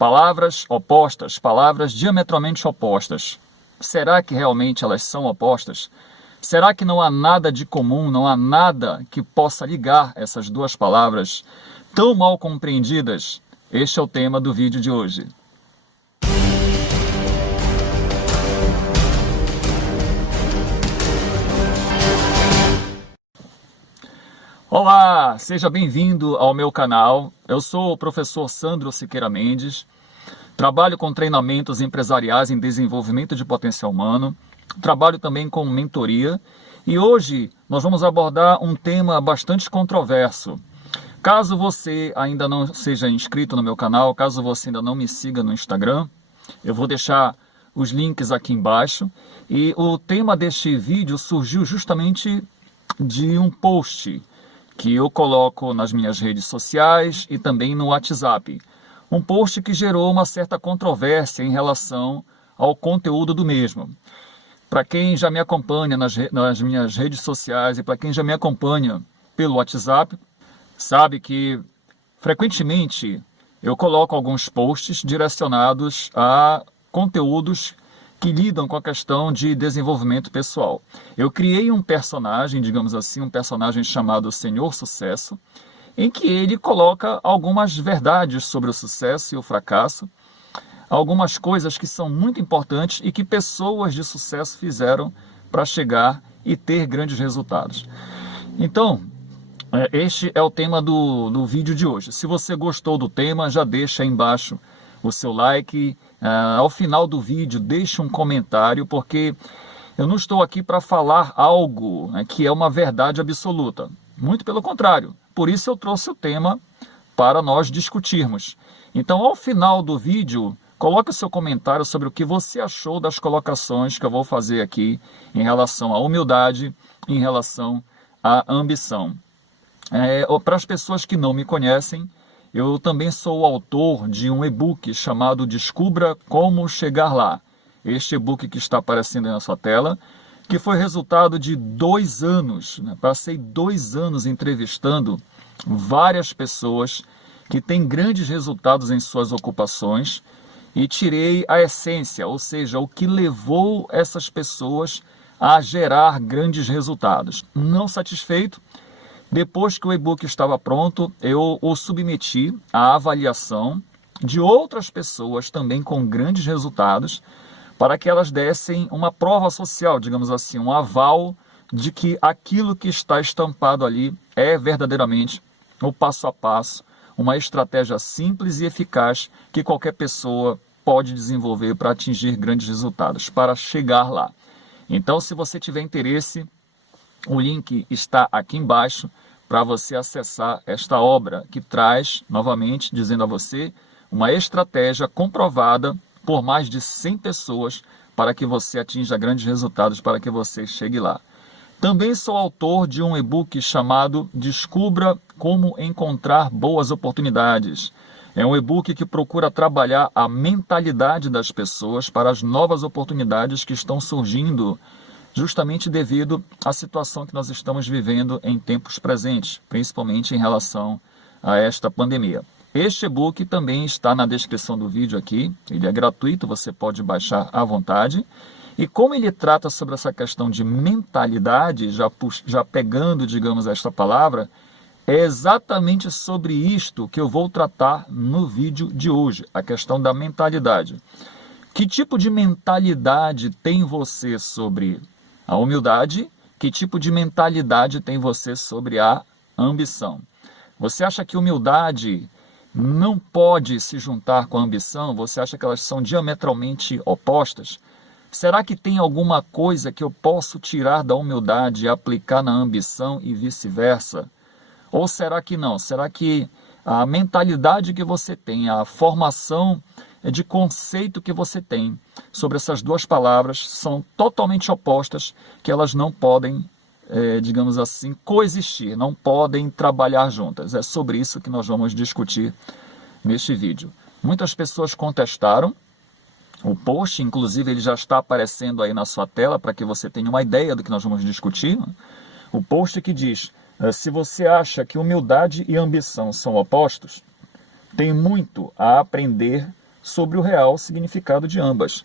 Palavras opostas, palavras diametralmente opostas. Será que realmente elas são opostas? Será que não há nada de comum, não há nada que possa ligar essas duas palavras tão mal compreendidas? Este é o tema do vídeo de hoje. Olá, seja bem-vindo ao meu canal. Eu sou o professor Sandro Siqueira Mendes, trabalho com treinamentos empresariais em desenvolvimento de potencial humano, trabalho também com mentoria e hoje nós vamos abordar um tema bastante controverso. Caso você ainda não seja inscrito no meu canal, caso você ainda não me siga no Instagram, eu vou deixar os links aqui embaixo e o tema deste vídeo surgiu justamente de um post que eu coloco nas minhas redes sociais e também no WhatsApp. Um post que gerou uma certa controvérsia em relação ao conteúdo do mesmo. Para quem já me acompanha nas minhas redes sociais e para quem já me acompanha pelo WhatsApp, sabe que frequentemente eu coloco alguns posts direcionados a conteúdos que lidam com a questão de desenvolvimento pessoal. Eu criei um personagem, digamos assim, um personagem chamado Senhor Sucesso, em que ele coloca algumas verdades sobre o sucesso e o fracasso, algumas coisas que são muito importantes e que pessoas de sucesso fizeram para chegar e ter grandes resultados. Então, este é o tema do vídeo de hoje. Se você gostou do tema, já deixa aí embaixo o seu like. Ao final do vídeo, deixe um comentário, porque eu não estou aqui para falar algo que é uma verdade absoluta. Muito pelo contrário. Por isso eu trouxe o tema para nós discutirmos. Então, ao final do vídeo, coloque o seu comentário sobre o que você achou das colocações que eu vou fazer aqui em relação à humildade, em relação à ambição. Para as pessoas que não me conhecem, eu também sou o autor de um e-book chamado Descubra Como Chegar Lá. Este e-book que está aparecendo aí na sua tela, que foi resultado de 2 anos. Passei 2 anos entrevistando várias pessoas que têm grandes resultados em suas ocupações e tirei a essência, ou seja, o que levou essas pessoas a gerar grandes resultados. Não satisfeito, depois que o e-book estava pronto, eu o submeti à avaliação de outras pessoas também com grandes resultados, para que elas dessem uma prova social, digamos assim, um aval de que aquilo que está estampado ali é verdadeiramente o passo a passo, uma estratégia simples e eficaz que qualquer pessoa pode desenvolver para atingir grandes resultados, para chegar lá. Então, se você tiver interesse, o link está aqui embaixo para você acessar esta obra que traz, novamente, dizendo a você, uma estratégia comprovada por mais de 100 pessoas para que você atinja grandes resultados, para que você chegue lá. Também sou autor de um e-book chamado Descubra Como Encontrar Boas Oportunidades. É um e-book que procura trabalhar a mentalidade das pessoas para as novas oportunidades que estão surgindo justamente devido à situação que nós estamos vivendo em tempos presentes, principalmente em relação a esta pandemia. Este e-book também está na descrição do vídeo aqui, ele é gratuito, você pode baixar à vontade. E como ele trata sobre essa questão de mentalidade, já pegando, digamos, esta palavra, é exatamente sobre isto que eu vou tratar no vídeo de hoje, a questão da mentalidade. Que tipo de mentalidade tem você sobre a humildade? Que tipo de mentalidade tem você sobre a ambição? Você acha que humildade não pode se juntar com a ambição? Você acha que elas são diametralmente opostas? Será que tem alguma coisa que eu posso tirar da humildade e aplicar na ambição e vice-versa? Ou será que não? Será que a mentalidade que você tem, a formação de conceito que você tem sobre essas duas palavras são totalmente opostas, que elas não podem, digamos assim, coexistir, não podem trabalhar juntas? É sobre isso que nós vamos discutir neste vídeo. Muitas pessoas contestaram o post, inclusive ele já está aparecendo aí na sua tela para que você tenha uma ideia do que nós vamos discutir. O post que diz: se você acha que humildade e ambição são opostos, tem muito a aprender sobre o real significado de ambas.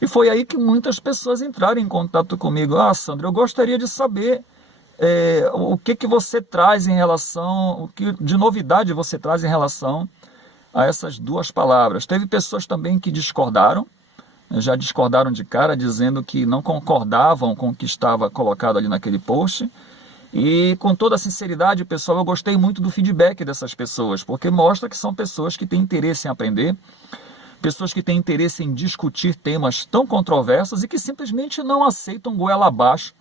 E foi aí que muitas pessoas entraram em contato comigo. Ah, Sandro, eu gostaria de saber o que você traz em relação, o que de novidade você traz em relação a essas duas palavras. Teve pessoas também que discordaram, já discordaram de cara, dizendo que não concordavam com o que estava colocado ali naquele post. E com toda a sinceridade, pessoal, eu gostei muito do feedback dessas pessoas, porque mostra que são pessoas que têm interesse em aprender, pessoas que têm interesse em discutir temas tão controversos e que simplesmente não aceitam goela abaixo,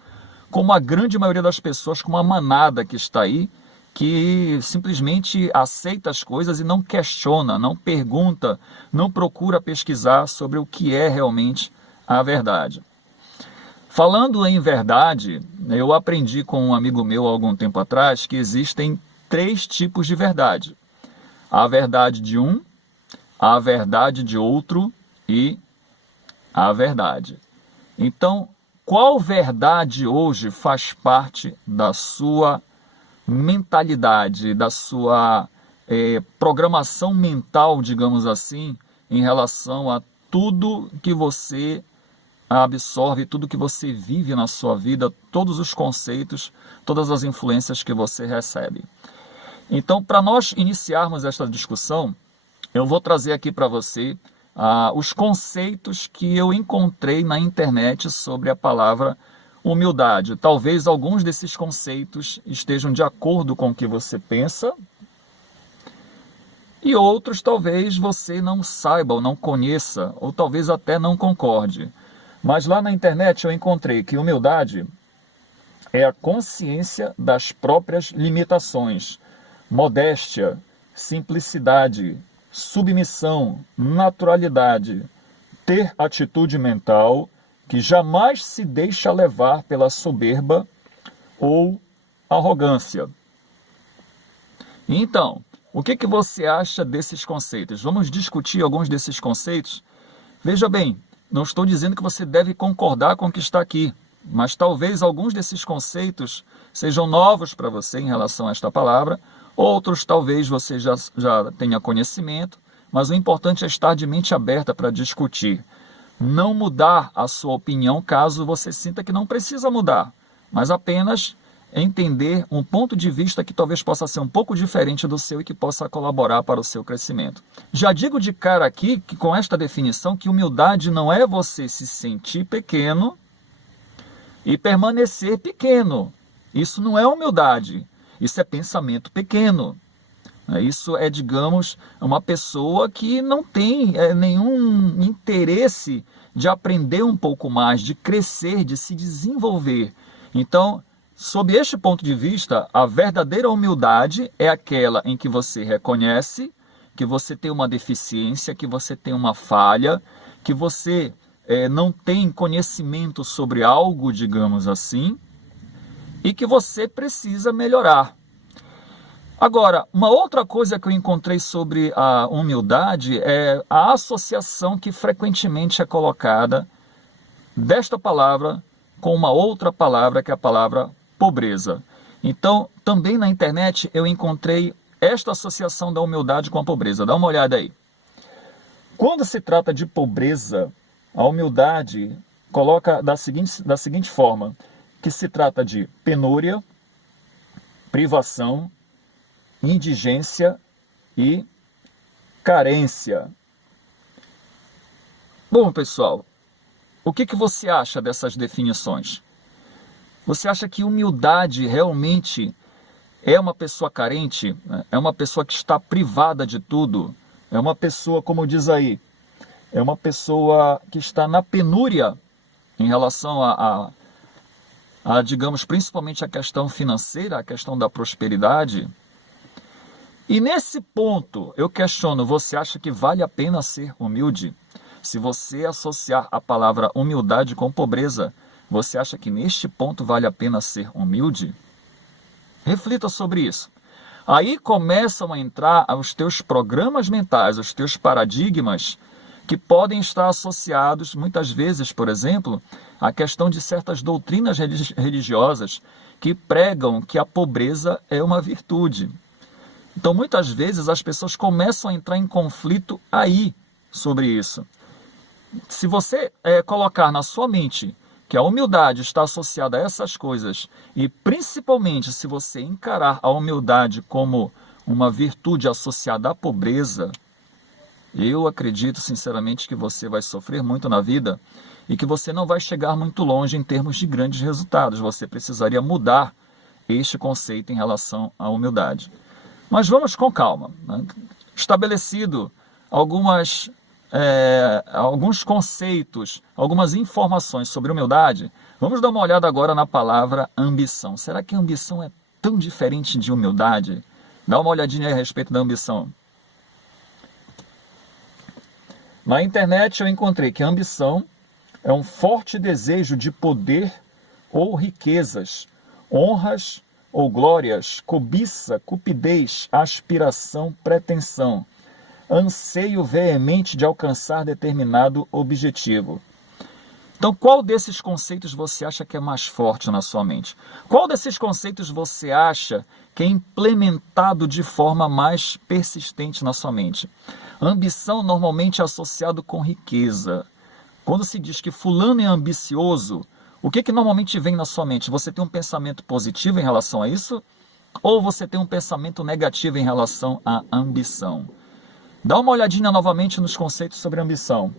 como a grande maioria das pessoas, como a manada que está aí, que simplesmente aceita as coisas e não questiona, não pergunta, não procura pesquisar sobre o que é realmente a verdade. Falando em verdade, eu aprendi com um amigo meu há algum tempo atrás que existem 3 tipos de verdade. A verdade de um, a verdade de outro e a verdade. Então, qual verdade hoje faz parte da sua mentalidade, da sua programação mental, digamos assim, em relação a tudo que você absorve, tudo que você vive na sua vida, todos os conceitos, todas as influências que você recebe. Então, para nós iniciarmos esta discussão, eu vou trazer aqui para você os conceitos que eu encontrei na internet sobre a palavra humildade. Talvez alguns desses conceitos estejam de acordo com o que você pensa e outros talvez você não saiba ou não conheça, ou talvez até não concorde. Mas lá na internet eu encontrei que humildade é a consciência das próprias limitações, modéstia, simplicidade, submissão, naturalidade, ter atitude mental que jamais se deixa levar pela soberba ou arrogância. Então, o que você acha desses conceitos? Vamos discutir alguns desses conceitos? Veja bem, não estou dizendo que você deve concordar com o que está aqui, mas talvez alguns desses conceitos sejam novos para você em relação a esta palavra, outros talvez você já tenha conhecimento, mas o importante é estar de mente aberta para discutir. Não mudar a sua opinião caso você sinta que não precisa mudar, mas apenas entender um ponto de vista que talvez possa ser um pouco diferente do seu e que possa colaborar para o seu crescimento. Já digo de cara aqui que com esta definição que humildade não é você se sentir pequeno e permanecer pequeno. Isso não é humildade, isso é pensamento pequeno. Isso é, digamos, uma pessoa que não tem nenhum interesse de aprender um pouco mais, de crescer, de se desenvolver. Então, sob este ponto de vista, a verdadeira humildade é aquela em que você reconhece que você tem uma deficiência, que você tem uma falha, que você não tem conhecimento sobre algo, digamos assim, e que você precisa melhorar. Agora, uma outra coisa que eu encontrei sobre a humildade é a associação que frequentemente é colocada desta palavra com uma outra palavra, que é a palavra pobreza. Então, também na internet eu encontrei esta associação da humildade com a pobreza. Dá uma olhada aí. Quando se trata de pobreza, a humildade coloca da seguinte forma, que se trata de penúria, privação, indigência e carência. Bom, pessoal, o que você acha dessas definições? Você acha que humildade realmente é uma pessoa carente? É uma pessoa que está privada de tudo? É uma pessoa, como diz aí, é uma pessoa que está na penúria em relação digamos, principalmente a questão financeira, a questão da prosperidade? E nesse ponto, eu questiono, você acha que vale a pena ser humilde? Se você associar a palavra humildade com pobreza, você acha que neste ponto vale a pena ser humilde? Reflita sobre isso. Aí começam a entrar os teus programas mentais, os teus paradigmas, que podem estar associados, muitas vezes, por exemplo, à questão de certas doutrinas religiosas que pregam que a pobreza é uma virtude. Então, muitas vezes, as pessoas começam a entrar em conflito aí, sobre isso. Se você colocar na sua mente que a humildade está associada a essas coisas, e principalmente se você encarar a humildade como uma virtude associada à pobreza, eu acredito sinceramente que você vai sofrer muito na vida e que você não vai chegar muito longe em termos de grandes resultados. Você precisaria mudar este conceito em relação à humildade. Mas vamos com calma, né? Estabelecido alguns conceitos, algumas informações sobre humildade, vamos dar uma olhada agora na palavra ambição. Será que a ambição é tão diferente de humildade? Dá uma olhadinha aí a respeito da ambição. Na internet eu encontrei que a ambição é um forte desejo de poder ou riquezas, honras ou glórias, cobiça, cupidez, aspiração, pretensão, anseio veemente de alcançar determinado objetivo. Então, qual desses conceitos você acha que é mais forte na sua mente? Qual desses conceitos você acha que é implementado de forma mais persistente na sua mente? Ambição normalmente é associado com riqueza. Quando se diz que fulano é ambicioso, o que normalmente vem na sua mente? Você tem um pensamento positivo em relação a isso? Ou você tem um pensamento negativo em relação à ambição? Dá uma olhadinha novamente nos conceitos sobre ambição.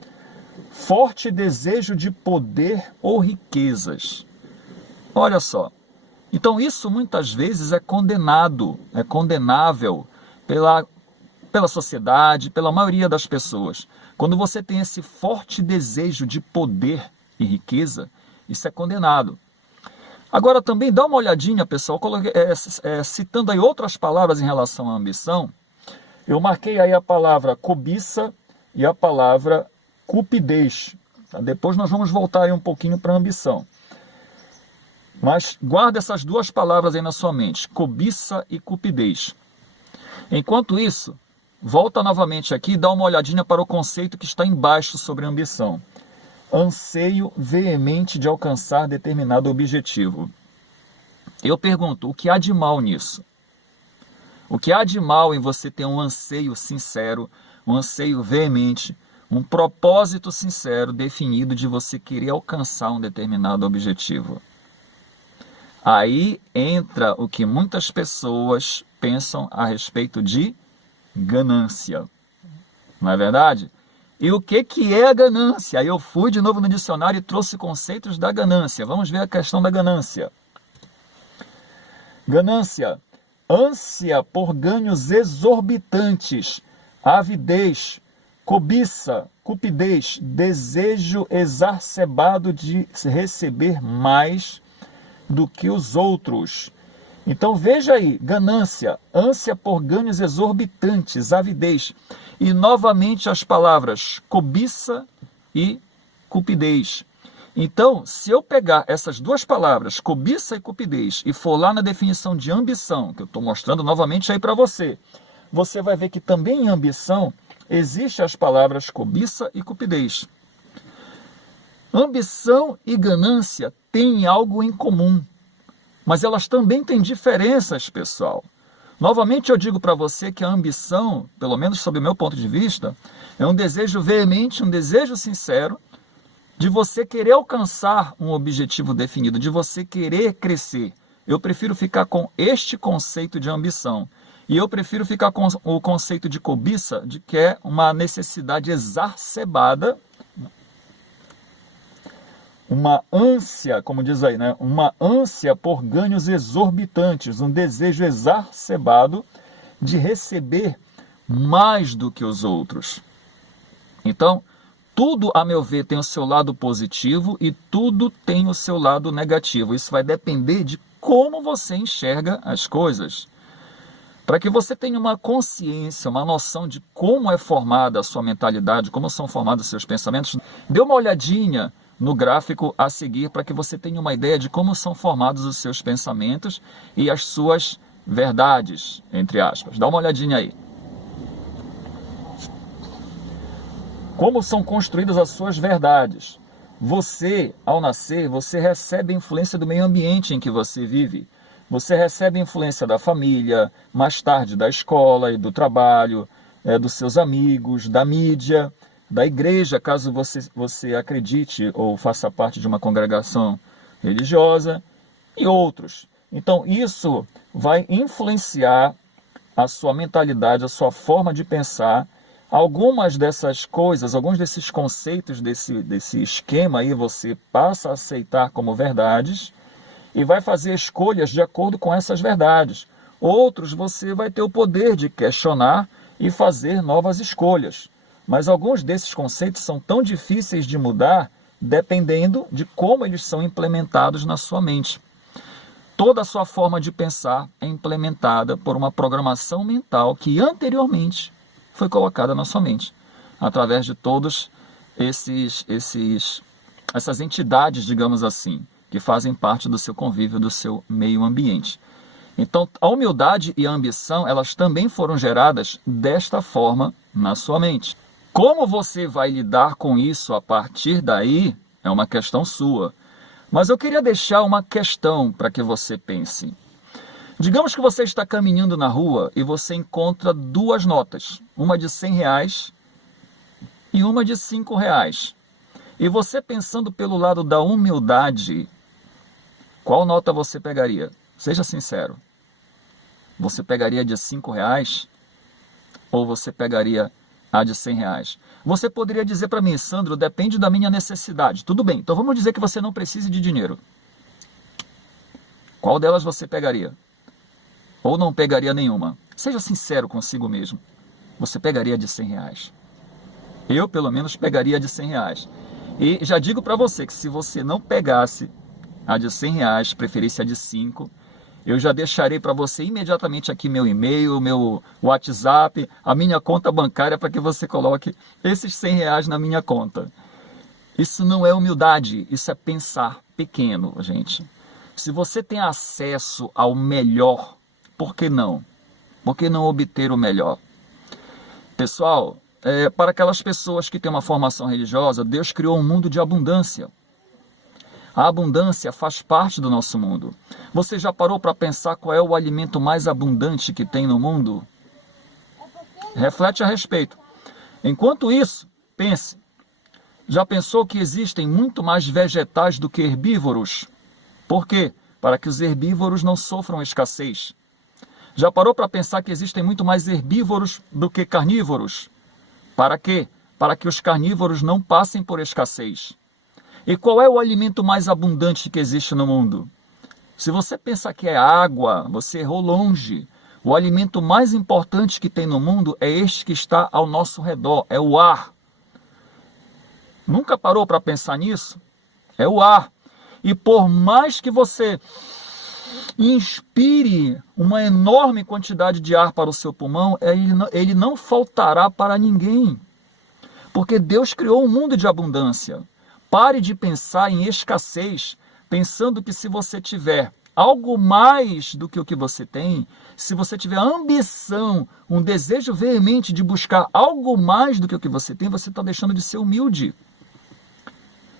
Forte desejo de poder ou riquezas. Olha só. Então isso muitas vezes é condenado, é condenável pela sociedade, pela maioria das pessoas. Quando você tem esse forte desejo de poder e riqueza, isso é condenado. Agora também dá uma olhadinha, pessoal, citando aí outras palavras em relação à ambição. Eu marquei aí a palavra cobiça e a palavra cupidez. Depois nós vamos voltar aí um pouquinho para a ambição. Mas guarda essas duas palavras aí na sua mente, cobiça e cupidez. Enquanto isso, volta novamente aqui e dá uma olhadinha para o conceito que está embaixo sobre ambição. Anseio veemente de alcançar determinado objetivo. Eu pergunto, o que há de mal nisso? O que há de mal em você ter um anseio sincero, um anseio veemente, um propósito sincero definido de você querer alcançar um determinado objetivo? Aí entra o que muitas pessoas pensam a respeito de ganância. Não é verdade? E o que é a ganância? Aí eu fui de novo no dicionário e trouxe conceitos da ganância. Vamos ver a questão da ganância. Ganância, ânsia por ganhos exorbitantes, avidez, cobiça, cupidez, desejo exacerbado de receber mais do que os outros. Então veja aí, ganância, ânsia por ganhos exorbitantes, avidez. E novamente as palavras cobiça e cupidez. Então, se eu pegar essas duas palavras, cobiça e cupidez, e for lá na definição de ambição, que eu estou mostrando novamente aí para você, você vai ver que também em ambição existem as palavras cobiça e cupidez. Ambição e ganância têm algo em comum, mas elas também têm diferenças, pessoal. Novamente eu digo para você que a ambição, pelo menos sob o meu ponto de vista, é um desejo veemente, um desejo sincero de você querer alcançar um objetivo definido, de você querer crescer. Eu prefiro ficar com este conceito de ambição. E eu prefiro ficar com o conceito de cobiça, de que é uma necessidade exacerbada, uma ânsia, como diz aí, né? Uma ânsia por ganhos exorbitantes, um desejo exacerbado de receber mais do que os outros. Então, tudo, a meu ver, tem o seu lado positivo e tudo tem o seu lado negativo. Isso vai depender de como você enxerga as coisas. Para que você tenha uma consciência, uma noção de como é formada a sua mentalidade, como são formados os seus pensamentos, dê uma olhadinha no gráfico a seguir para que você tenha uma ideia de como são formados os seus pensamentos e as suas verdades, entre aspas. Dá uma olhadinha aí. Como são construídas as suas verdades? Você, ao nascer, você recebe a influência do meio ambiente em que você vive. Você recebe a influência da família, mais tarde da escola e do trabalho, dos seus amigos, da mídia. da igreja, caso você acredite ou faça parte de uma congregação religiosa, e outros. Então, isso vai influenciar a sua mentalidade, a sua forma de pensar. Algumas dessas coisas, alguns desses conceitos desse esquema aí, você passa a aceitar como verdades e vai fazer escolhas de acordo com essas verdades. Outros, você vai ter o poder de questionar e fazer novas escolhas. Mas alguns desses conceitos são tão difíceis de mudar, dependendo de como eles são implementados na sua mente. Toda a sua forma de pensar é implementada por uma programação mental que anteriormente foi colocada na sua mente, através de todos essas entidades, digamos assim, que fazem parte do seu convívio, do seu meio ambiente. Então, a humildade e a ambição, elas também foram geradas desta forma na sua mente. Como você vai lidar com isso a partir daí é uma questão sua. Mas eu queria deixar uma questão para que você pense. Digamos que você está caminhando na rua e você encontra duas notas, uma de R$100 e uma de R$5. E você pensando pelo lado da humildade, qual nota você pegaria? Seja sincero. Você pegaria a de R$5 ou você pegaria a de R$100? Você poderia dizer para mim, Sandro, depende da minha necessidade. Tudo bem, então vamos dizer que você não precise de dinheiro. Qual delas você pegaria? Ou não pegaria nenhuma? Seja sincero consigo mesmo. Você pegaria a de R$100. Eu, pelo menos, pegaria a de R$100. E já digo para você que se você não pegasse a de R$100, preferisse a de 5, eu já deixarei para você imediatamente aqui meu e-mail, meu WhatsApp, a minha conta bancária para que você coloque esses R$100 na minha conta. Isso não é humildade, isso é pensar pequeno, gente. Se você tem acesso ao melhor, por que não? Por que não obter o melhor? Pessoal, para aquelas pessoas que têm uma formação religiosa, Deus criou um mundo de abundância. A abundância faz parte do nosso mundo. Você já parou para pensar qual é o alimento mais abundante que tem no mundo? Reflete a respeito. Enquanto isso, pense. Já pensou que existem muito mais vegetais do que herbívoros? Por quê? Para que os herbívoros não sofram escassez. Já parou para pensar que existem muito mais herbívoros do que carnívoros? Para quê? Para que os carnívoros não passem por escassez. E qual é o alimento mais abundante que existe no mundo? Se você pensa que é água, você errou longe. O alimento mais importante que tem no mundo é este que está ao nosso redor, é o ar. Nunca parou para pensar nisso? É o ar. E por mais que você inspire uma enorme quantidade de ar para o seu pulmão, ele não faltará para ninguém. Porque Deus criou um mundo de abundância. Pare de pensar em escassez, pensando que se você tiver algo mais do que o que você tem, se você tiver ambição, um desejo veemente de buscar algo mais do que o que você tem, você está deixando de ser humilde.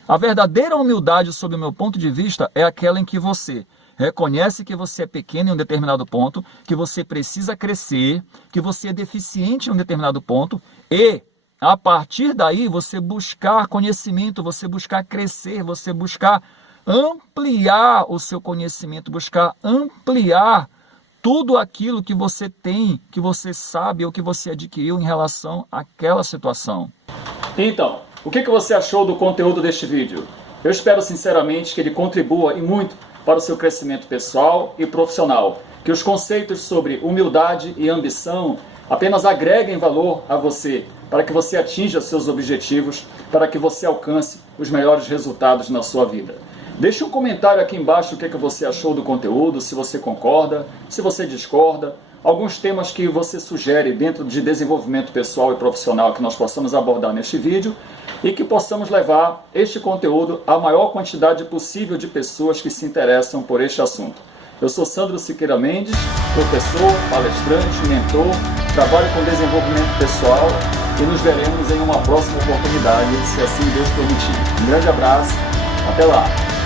A verdadeira humildade, sob o meu ponto de vista, é aquela em que você reconhece que você é pequeno em um determinado ponto, que você precisa crescer, que você é deficiente em um determinado ponto e, a partir daí, você buscar conhecimento, você buscar crescer, você buscar ampliar o seu conhecimento, buscar ampliar tudo aquilo que você tem, que você sabe ou que você adquiriu em relação àquela situação. Então, o que você achou do conteúdo deste vídeo? Eu espero sinceramente que ele contribua e muito para o seu crescimento pessoal e profissional, que os conceitos sobre humildade e ambição apenas agreguem valor a você, para que você atinja seus objetivos, para que você alcance os melhores resultados na sua vida. Deixe um comentário aqui embaixo o que você achou do conteúdo, se você concorda, se você discorda, alguns temas que você sugere dentro de desenvolvimento pessoal e profissional que nós possamos abordar neste vídeo e que possamos levar este conteúdo à maior quantidade possível de pessoas que se interessam por este assunto. Eu sou Sandro Siqueira Mendes, professor, palestrante, mentor, trabalho com desenvolvimento pessoal e nos veremos em uma próxima oportunidade, se assim Deus permitir. Um grande abraço, até lá!